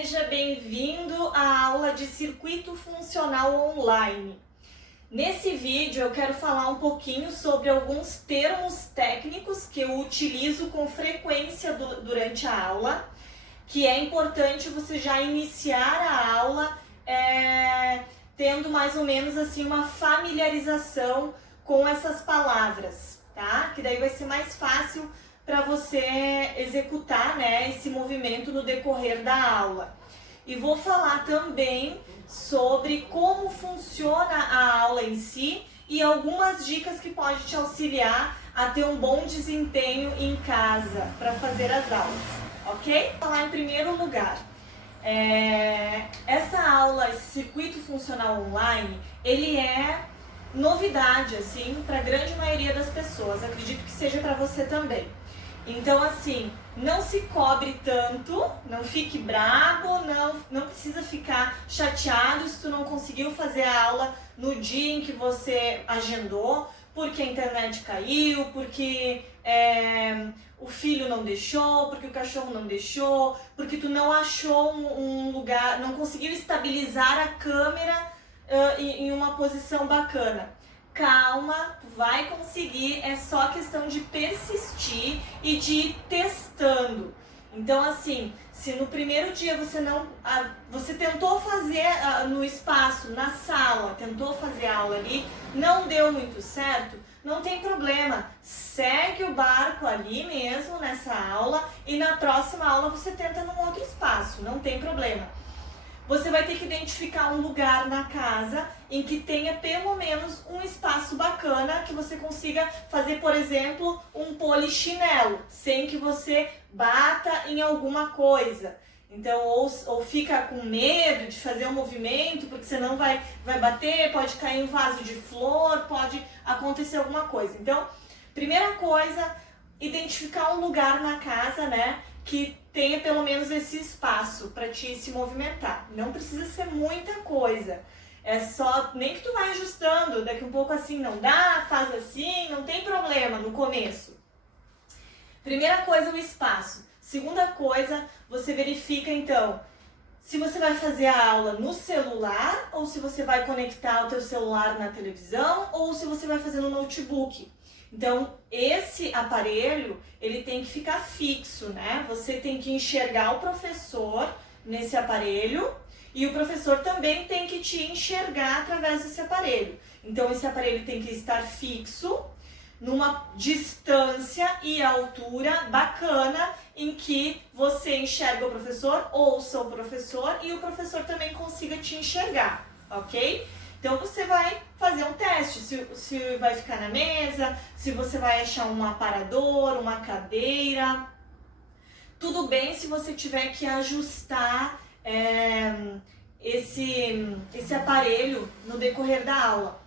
Seja bem-vindo à aula de circuito funcional online. Nesse vídeo eu quero falar um pouquinho sobre alguns termos técnicos que eu utilizo com frequência durante a aula, que é importante você já iniciar a aula tendo mais ou menos assim uma familiarização com essas palavras, tá? Que daí vai ser mais fácil para você executar, esse movimento no decorrer da aula. E vou falar também sobre como funciona a aula em si e algumas dicas que podem te auxiliar a ter um bom desempenho em casa para fazer as aulas, ok? Vou falar em primeiro lugar. Essa aula, esse circuito funcional online, ele é novidade, assim, para a grande maioria das pessoas. Acredito que seja para você também. Então, assim, não se cobre tanto, não fique brabo, não precisa ficar chateado se tu não conseguiu fazer a aula no dia em que você agendou, porque a internet caiu, porque o filho não deixou, porque o cachorro não deixou, porque tu não achou um lugar, não conseguiu estabilizar a câmera em uma posição bacana. Calma, tu vai conseguir, é só questão de persistir e de ir testando. Então, assim, se no primeiro dia você tentou fazer no espaço, na sala, tentou fazer a aula ali, não deu muito certo, não tem problema. Segue o barco ali mesmo nessa aula e na próxima aula você tenta num outro espaço, não tem problema. Você vai ter que identificar um lugar na casa em que tenha pelo menos um espaço bacana que você consiga fazer, por exemplo, um polichinelo, sem que você bata em alguma coisa. Então, ou fica com medo de fazer um movimento, porque senão vai bater, pode cair um vaso de flor, pode acontecer alguma coisa. Então, primeira coisa, identificar um lugar na casa, que tenha pelo menos esse espaço para ti se movimentar. Não precisa ser muita coisa. É só, nem que tu vai ajustando, daqui um pouco assim não dá, faz assim, não tem problema no começo. Primeira coisa, o espaço. Segunda coisa, você verifica então se você vai fazer a aula no celular ou se você vai conectar o teu celular na televisão ou se você vai fazer no notebook. Então, esse aparelho, ele tem que ficar fixo, Você tem que enxergar o professor nesse aparelho e o professor também tem que te enxergar através desse aparelho. Então, esse aparelho tem que estar fixo, numa distância e altura bacana em que você enxerga o professor, ouça o professor e o professor também consiga te enxergar, ok? Então você vai fazer um teste, se vai ficar na mesa, se você vai achar um aparador, uma cadeira. Tudo bem se você tiver que ajustar esse aparelho no decorrer da aula.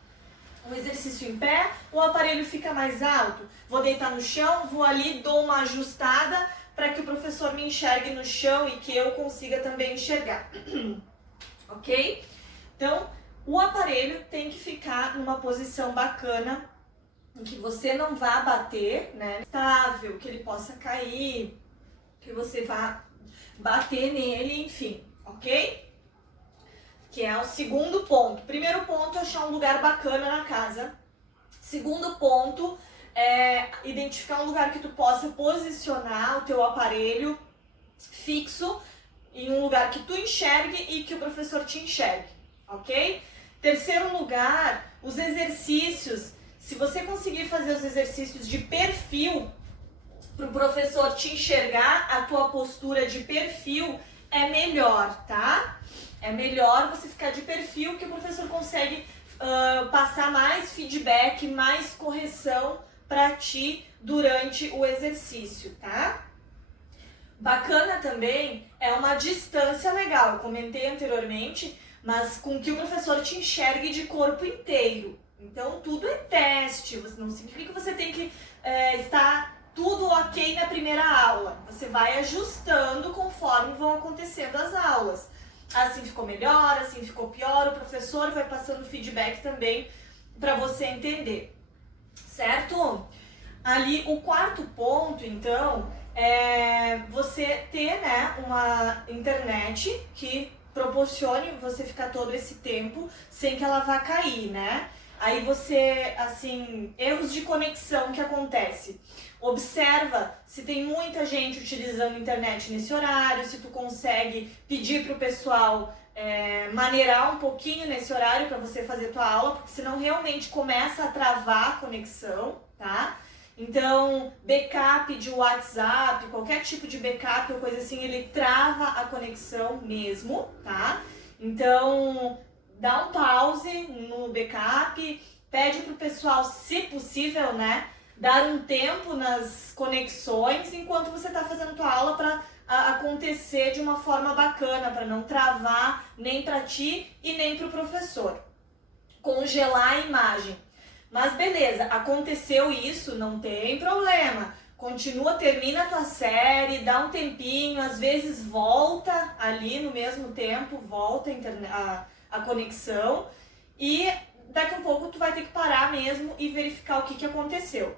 Um exercício em pé, o aparelho fica mais alto. Vou deitar no chão, vou ali, dou uma ajustada para que o professor me enxergue no chão e que eu consiga também enxergar. Ok? Então, o aparelho tem que ficar numa posição bacana, em que você não vá bater, estável, que ele possa cair, que você vá bater nele, enfim, ok? Que é o segundo ponto. Primeiro ponto é achar um lugar bacana na casa. Segundo ponto é identificar um lugar que tu possa posicionar o teu aparelho fixo em um lugar que tu enxergue e que o professor te enxergue, ok? Terceiro lugar, os exercícios. Se você conseguir fazer os exercícios de perfil, para o professor te enxergar, a tua postura de perfil é melhor, tá? É melhor você ficar de perfil que o professor consegue passar mais feedback, mais correção para ti durante o exercício, tá? Bacana também é uma distância legal, eu comentei anteriormente, mas com que o professor te enxergue de corpo inteiro. Então, tudo é teste, não significa que você tem que estar tudo ok na primeira aula. Você vai ajustando conforme vão acontecendo as aulas. Assim ficou melhor, assim ficou pior, o professor vai passando feedback também para você entender, certo? Ali, o quarto ponto, então, você ter, né, uma internet que proporcione você ficar todo esse tempo sem que ela vá cair, né? Aí você, assim, erros de conexão que acontece. Observa se tem muita gente utilizando a internet nesse horário, se tu consegue pedir pro pessoal maneirar um pouquinho nesse horário para você fazer tua aula, porque senão realmente começa a travar a conexão, tá? Então, backup de WhatsApp, qualquer tipo de backup ou coisa assim, ele trava a conexão mesmo, tá? Então, dá um pause no backup, pede pro pessoal, se possível, né, dar um tempo nas conexões enquanto você está fazendo tua aula para acontecer de uma forma bacana, para não travar nem para ti e nem para o professor. Congelar a imagem. Mas beleza, aconteceu isso, não tem problema. Continua, termina a tua série, dá um tempinho, às vezes volta ali no mesmo tempo, volta a conexão e daqui a pouco tu vai ter que parar mesmo e verificar o que aconteceu.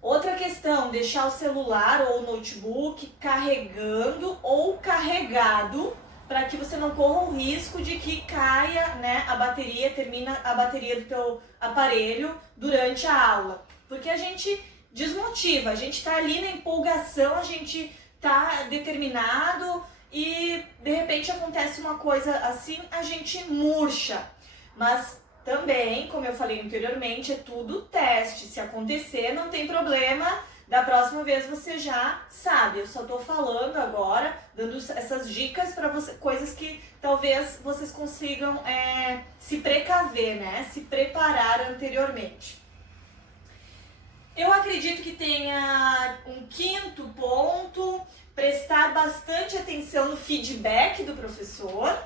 Outra questão, deixar o celular ou o notebook carregando ou carregado para que você não corra o risco de que caia, né, a bateria, termina a bateria do teu aparelho durante a aula. Porque a gente desmotiva, a gente está ali na empolgação, a gente está determinado e de repente acontece uma coisa assim, a gente murcha. Mas também, como eu falei anteriormente, é tudo teste. Se acontecer, não tem problema. Da próxima vez você já sabe. Eu só tô falando agora, dando essas dicas para você, coisas que talvez vocês consigam se precaver, né? Se preparar anteriormente. Eu acredito que tenha um quinto ponto, prestar bastante atenção no feedback do professor.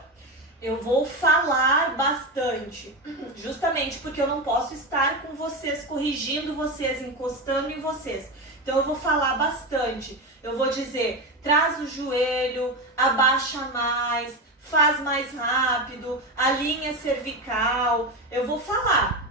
Eu vou falar bastante, justamente porque eu não posso estar com vocês, corrigindo vocês, encostando em vocês. Então eu vou falar bastante. Eu vou dizer, traz o joelho, abaixa mais, faz mais rápido, alinha cervical. Eu vou falar.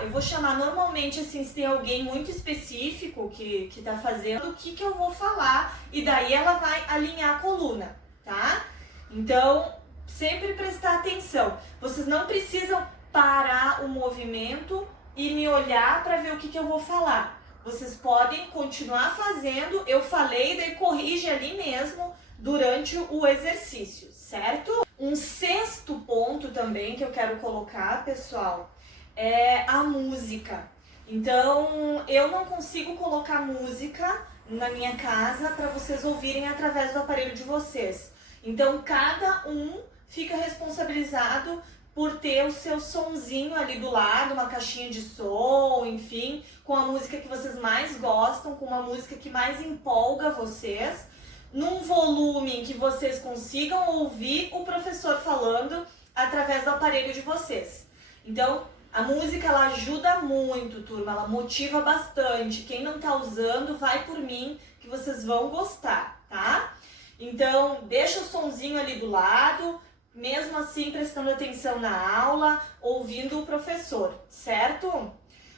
Eu vou chamar normalmente, assim, se tem alguém muito específico que tá fazendo, o que eu vou falar. E daí ela vai alinhar a coluna, tá? Então, sempre prestar atenção. Vocês não precisam parar o movimento e me olhar para ver o que eu vou falar. Vocês podem continuar fazendo, eu falei, daí corrige ali mesmo durante o exercício, certo? Um sexto ponto também que eu quero colocar, pessoal, é a música. Então, eu não consigo colocar música na minha casa para vocês ouvirem através do aparelho de vocês. Então, cada um fica responsabilizado por ter o seu sonzinho ali do lado, uma caixinha de som, enfim, com a música que vocês mais gostam, com uma música que mais empolga vocês, num volume em que vocês consigam ouvir o professor falando através do aparelho de vocês. Então, a música, ela ajuda muito, turma, ela motiva bastante. Quem não tá usando, vai por mim, que vocês vão gostar, tá? Então, deixa o sonzinho ali do lado, mesmo assim prestando atenção na aula, ouvindo o professor, certo?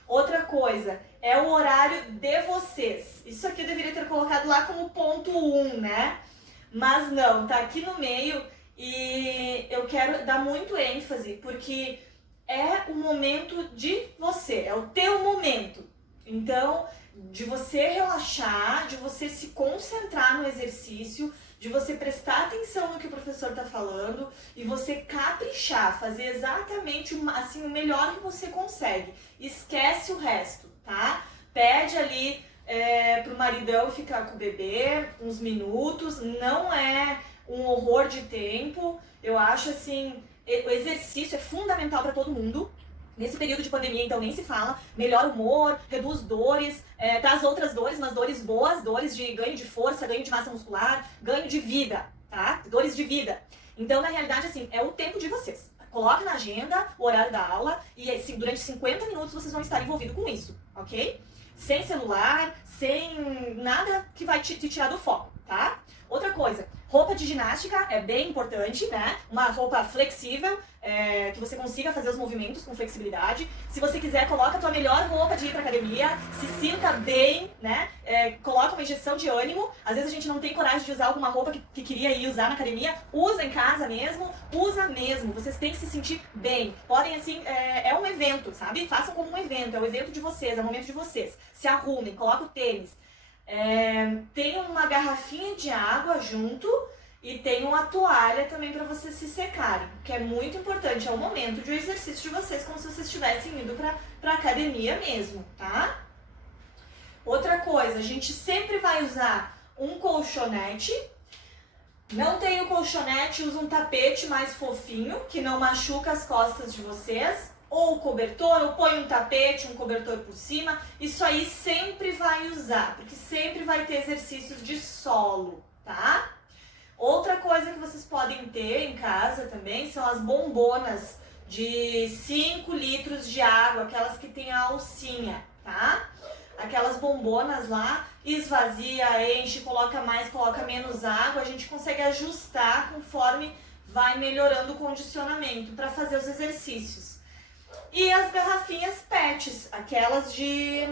Outra coisa, é o horário de vocês. Isso aqui eu deveria ter colocado lá como ponto 1, né? Mas não, tá aqui no meio e eu quero dar muito ênfase, porque é o momento de você, é o teu momento. Então, de você relaxar, de você se concentrar no exercício, de você prestar atenção no que o professor está falando e você caprichar, fazer exatamente assim, o melhor que você consegue. Esquece o resto, tá? Pede ali pro maridão ficar com o bebê uns minutos, não é um horror de tempo. Eu acho assim, o exercício é fundamental para todo mundo. Nesse período de pandemia, então, nem se fala, melhora o humor, reduz dores, traz outras dores, mas dores boas, dores de ganho de força, ganho de massa muscular, ganho de vida, tá? Dores de vida. Então, na realidade, assim, é o tempo de vocês. Coloque na agenda o horário da aula e assim, durante 50 minutos vocês vão estar envolvidos com isso, ok? Sem celular, sem nada que vai te tirar do foco, tá? Outra coisa, Roupa de ginástica é bem importante, né? Uma roupa flexível, que você consiga fazer os movimentos com flexibilidade. Se você quiser, coloca a tua melhor roupa de ir pra academia, se sinta bem, né? Coloca uma injeção de ânimo. Às vezes a gente não tem coragem de usar alguma roupa que queria ir usar na academia. Usa em casa mesmo, usa mesmo. Vocês têm que se sentir bem. Podem, assim, é um evento, sabe? Façam como um evento, é o evento de vocês, é o momento de vocês. Se arrumem, coloca o tênis. Tem uma garrafinha de água junto e tem uma toalha também para vocês se secarem, que é muito importante, é o momento de exercício de vocês, como se vocês estivessem indo para academia mesmo, tá? Outra coisa, a gente sempre vai usar um colchonete. Não tem o colchonete, usa um tapete mais fofinho, que não machuca as costas de vocês. Ou cobertor, ou põe um tapete, um cobertor por cima. Isso aí sempre vai usar, porque sempre vai ter exercícios de solo, tá? Outra coisa que vocês podem ter em casa também são as bombonas de 5 litros de água, aquelas que tem a alcinha, tá? Aquelas bombonas lá, esvazia, enche, coloca mais, coloca menos água, a gente consegue ajustar conforme vai melhorando o condicionamento para fazer os exercícios. E as garrafinhas PETs, aquelas de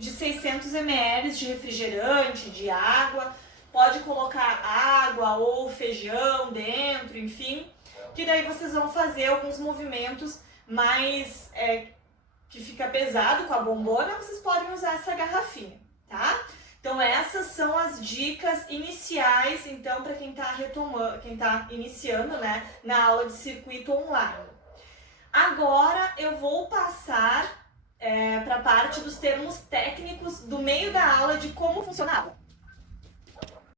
600 ml de refrigerante, de água. Pode colocar água ou feijão dentro, enfim. Que daí vocês vão fazer alguns movimentos mais que fica pesado com a bombona. Vocês podem usar essa garrafinha, tá? Então essas são as dicas iniciais, então, para quem tá iniciando, né, na aula de circuito online. Agora eu vou passar para a parte dos termos técnicos do meio da aula de como funcionava.